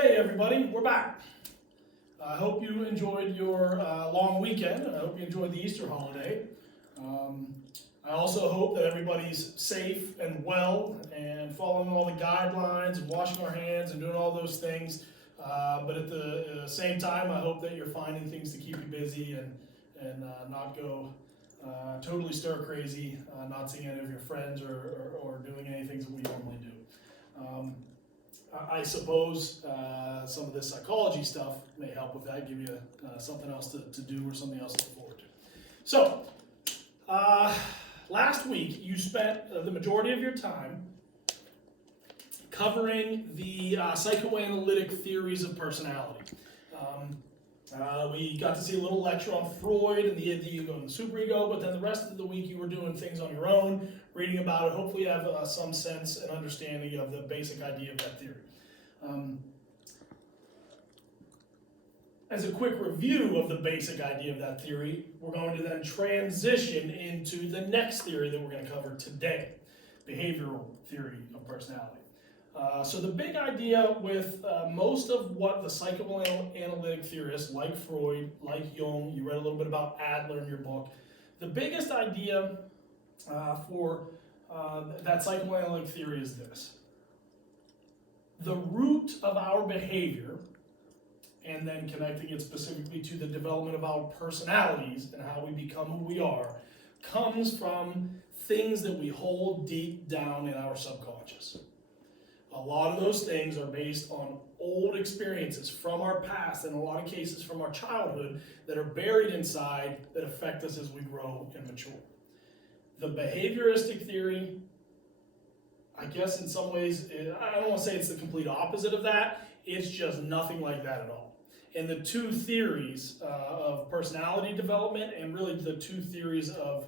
Hey everybody, we're back. I hope you enjoyed your long weekend. I hope you enjoyed the Easter holiday. I also hope that everybody's safe and well and following all the guidelines and washing our hands and doing all those things. But at the same time, I hope that you're finding things to keep you busy and not go totally stir crazy, not seeing any of your friends or doing any things that we normally do. I suppose some of this psychology stuff may help with that, give you something else to do or something else to look forward to. So, last week you spent the majority of your time covering the psychoanalytic theories of personality. We got to see a little lecture on Freud and the ego and the superego, but then the rest of the week you were doing things on your own, reading about it. Hopefully you have some sense and understanding of the basic idea of that theory. As a quick review of the basic idea of that theory, we're going to then transition into the next theory that we're going to cover today, behavioral theory of personality. So the big idea with most of what the psychoanalytic theorists, like Freud, like Jung, you read a little bit about Adler in your book, the biggest idea for that psychoanalytic theory is this. The root of our behavior, and then connecting it specifically to the development of our personalities and how we become who we are, comes from things that we hold deep down in our subconscious. A lot of those things are based on old experiences from our past, and in a lot of cases from our childhood, that are buried inside that affect us as we grow and mature. The behavioristic theory, I guess in some ways, I don't want to say it's the complete opposite of that, it's just nothing like that at all. And the two theories of personality development and really the two theories of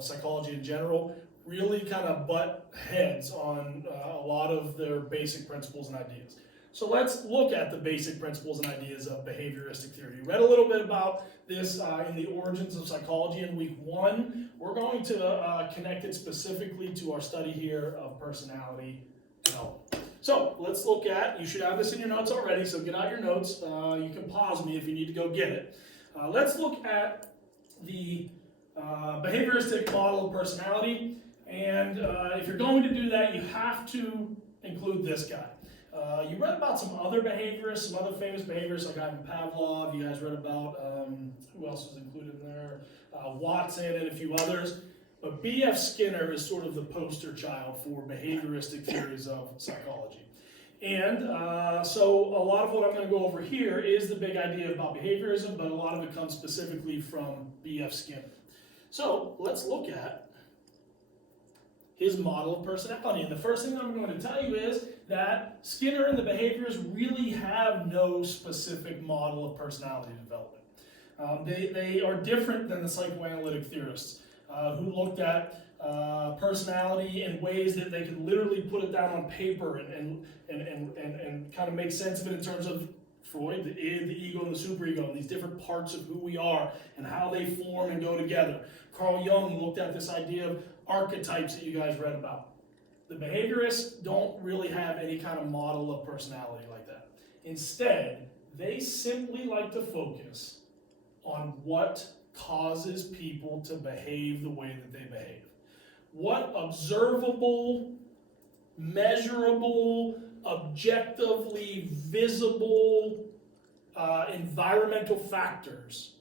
psychology in general really kind of butt heads on a lot of their basic principles and ideas. So let's look at the basic principles and ideas of behavioristic theory. You read a little bit about this in the Origins of Psychology in week 1. We're going to connect it specifically to our study here of personality development. So let's look at, you should have this in your notes already, so get out your notes. You can pause me if you need to go get it. Let's look at the behavioristic model of personality. And if you're going to do that, you have to include this guy. You read about some other behaviorists, some other famous behaviorists like Ivan Pavlov. You guys read about, who else was included in there? Watson and a few others. But B.F. Skinner is sort of the poster child for behavioristic theories of psychology. And so a lot of what I'm going to go over here is the big idea about behaviorism, but a lot of it comes specifically from B.F. Skinner. So let's look at his model of personality. And the first thing I'm going to tell you is that Skinner and the behaviorists really have no specific model of personality development. They are different than the psychoanalytic theorists who looked at personality in ways that they could literally put it down on paper and kind of make sense of it in terms of Freud, the id, the ego, and the superego, and these different parts of who we are and how they form and go together. Carl Jung looked at this idea of archetypes that you guys read about. The behaviorists don't really have any kind of model of personality like that. Instead, they simply like to focus on what causes people to behave the way that they behave. What observable, measurable, objectively visible environmental factors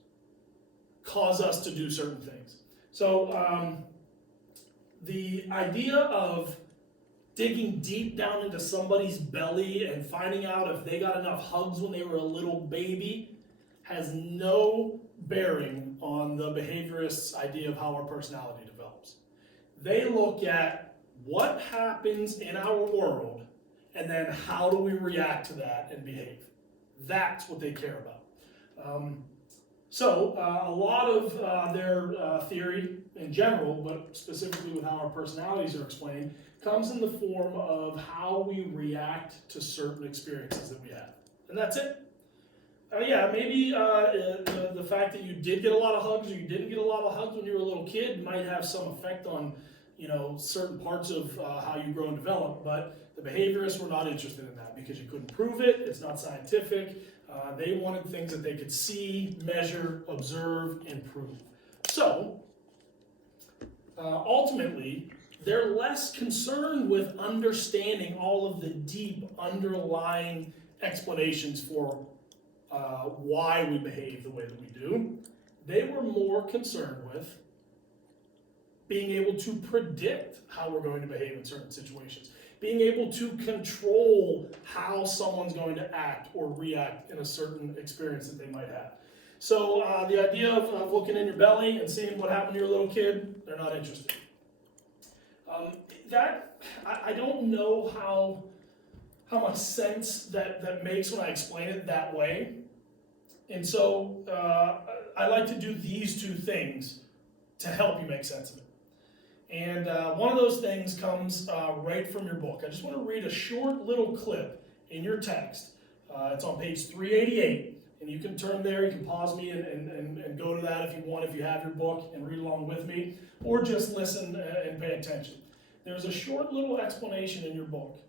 cause us to do certain things. So the idea of digging deep down into somebody's belly and finding out if they got enough hugs when they were a little baby has no bearing on the behaviorists' idea of how our personality develops. They look at what happens in our world and then how do we react to that and behave. That's what they care about. So a lot of their theory in general, but specifically with how our personalities are explained, comes in the form of how we react to certain experiences that we have. And that's it. Yeah, maybe the fact that you did get a lot of hugs or you didn't get a lot of hugs when you were a little kid might have some effect on certain parts of how you grow and develop, but the behaviorists were not interested in that because you couldn't prove it, it's not scientific. They wanted things that they could see, measure, observe, and prove. So, ultimately, they're less concerned with understanding all of the deep underlying explanations for why we behave the way that we do. They were more concerned with being able to predict how we're going to behave in certain situations, being able to control how someone's going to act or react in a certain experience that they might have. So the idea of looking in your belly and seeing what happened to your little kid, they're not interested. I don't know how much sense that makes when I explain it that way. And so I like to do these two things to help you make sense of it. And one of those things comes right from your book. I just want to read a short little clip in your text. It's on page 388, and you can turn there, you can pause me and go to that if you want, if you have your book, and read along with me, or just listen and pay attention. There's a short little explanation in your book,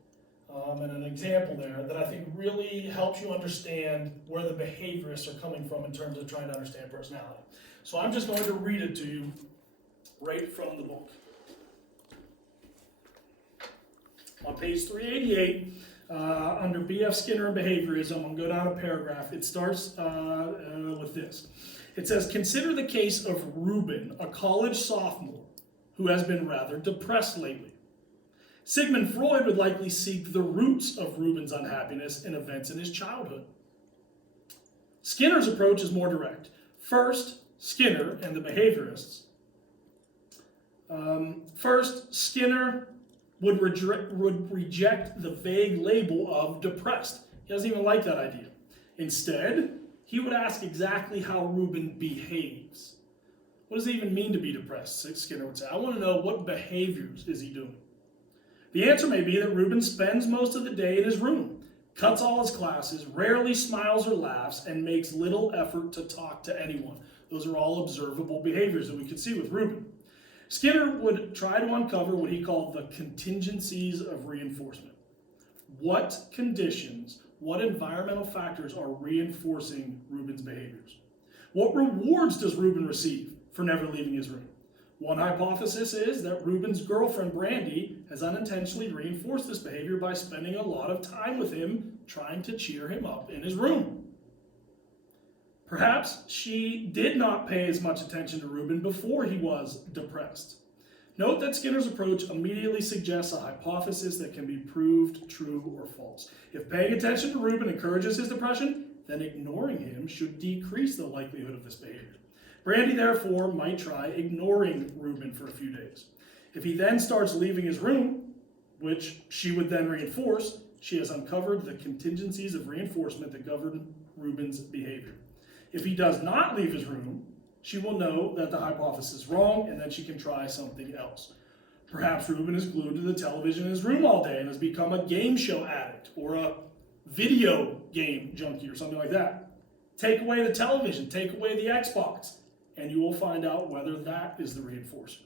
and an example there that I think really helps you understand where the behaviorists are coming from in terms of trying to understand personality. So I'm just going to read it to you right from the book. On page 388, under B.F. Skinner and Behaviorism, I'm going to go down a paragraph. It starts with this. It says, consider the case of Ruben, a college sophomore, who has been rather depressed lately. Sigmund Freud would likely seek the roots of Ruben's unhappiness in events in his childhood. Skinner's approach is more direct. First, Skinner and the behaviorists. Skinner would reject the vague label of depressed. He doesn't even like that idea. Instead, he would ask exactly how Ruben behaves. What does it even mean to be depressed? Skinner would say. I want to know, what behaviors is he doing? The answer may be that Ruben spends most of the day in his room, cuts all his classes, rarely smiles or laughs, and makes little effort to talk to anyone. Those are all observable behaviors that we could see with Ruben. Skinner would try to uncover what he called the contingencies of reinforcement. What conditions, what environmental factors are reinforcing Ruben's behaviors? What rewards does Ruben receive for never leaving his room? One hypothesis is that Ruben's girlfriend, Brandy, has unintentionally reinforced this behavior by spending a lot of time with him, trying to cheer him up in his room. Perhaps she did not pay as much attention to Ruben before he was depressed. Note that Skinner's approach immediately suggests a hypothesis that can be proved true or false. If paying attention to Ruben encourages his depression, then ignoring him should decrease the likelihood of this behavior. Brandy, therefore, might try ignoring Ruben for a few days. If he then starts leaving his room, which she would then reinforce, she has uncovered the contingencies of reinforcement that govern Ruben's behavior. If he does not leave his room, she will know that the hypothesis is wrong, and then she can try something else. Perhaps Ruben is glued to the television in his room all day and has become a game show addict or a video game junkie or something like that. Take away the television, take away the Xbox, and you will find out whether that is the reinforcer.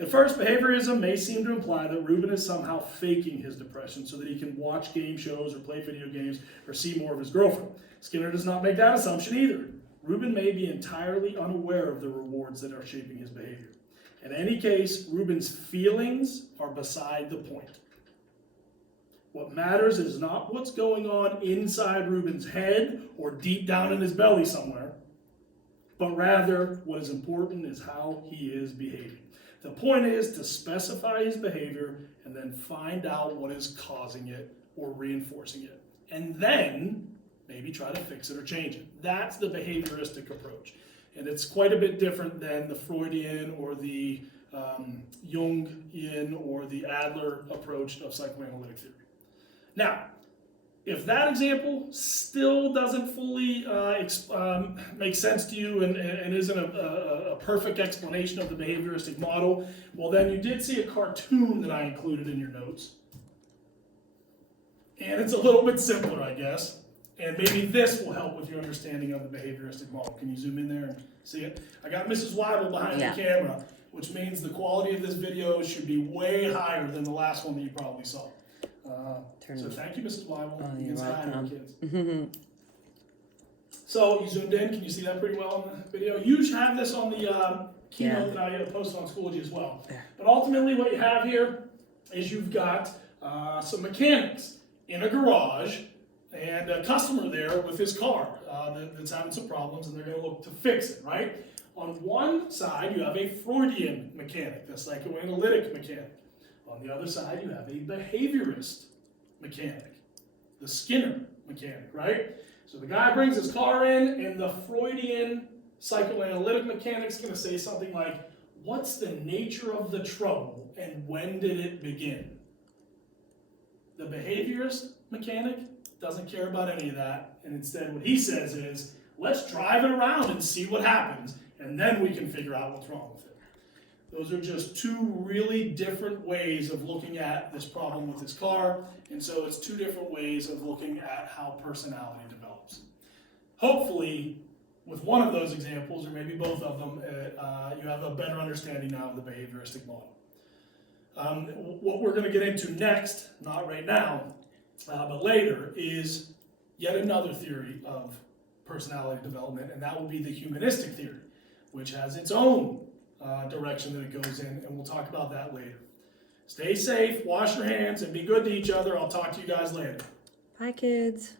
At first, behaviorism may seem to imply that Ruben is somehow faking his depression so that he can watch game shows or play video games or see more of his girlfriend. Skinner does not make that assumption either. Ruben may be entirely unaware of the rewards that are shaping his behavior. In any case, Ruben's feelings are beside the point. What matters is not what's going on inside Ruben's head or deep down in his belly somewhere, but rather what is important is how he is behaving. The point is to specify his behavior and then find out what is causing it or reinforcing it. And then maybe try to fix it or change it. That's the behavioristic approach. And it's quite a bit different than the Freudian or the Jungian or the Adler approach of psychoanalytic theory. Now, if that example still doesn't fully make sense to you and isn't a perfect explanation of the behavioristic model, well then you did see a cartoon that I included in your notes. And it's a little bit simpler, I guess. And maybe this will help with your understanding of the behavioristic model. Can you zoom in there and see it? I got Mrs. Weibel behind the camera. which means the quality of this video should be way higher than the last one that you probably saw. So thank you, Mrs. Weibel. Oh, You you're can say hi to your welcome. kids. So you zoomed in. Can you see that pretty well in the video? You should have this on the keynote that I posted on Schoology as well. There. But ultimately, what you have here is you've got some mechanics in a garage and a customer there with his car that's having some problems, and they're going to look to fix it, right? On one side, you have a Freudian mechanic, the psychoanalytic mechanic. On the other side, you have a behaviorist mechanic, the Skinner mechanic, right? So the guy brings his car in, and the Freudian psychoanalytic mechanic's going to say something like, what's the nature of the trouble, and when did it begin? The behaviorist mechanic doesn't care about any of that, and instead what he says is, let's drive it around and see what happens, and then we can figure out what's wrong with it. Those are just two really different ways of looking at this problem with this car, and so it's two different ways of looking at how personality develops. Hopefully, with one of those examples, or maybe both of them, you have a better understanding now of the behavioristic model. What we're going to get into next, not right now, but later, is yet another theory of personality development, and that will be the humanistic theory, which has its own direction that it goes in, and we'll talk about that later. Stay safe, wash your hands, and be good to each other. I'll talk to you guys later. Bye, kids.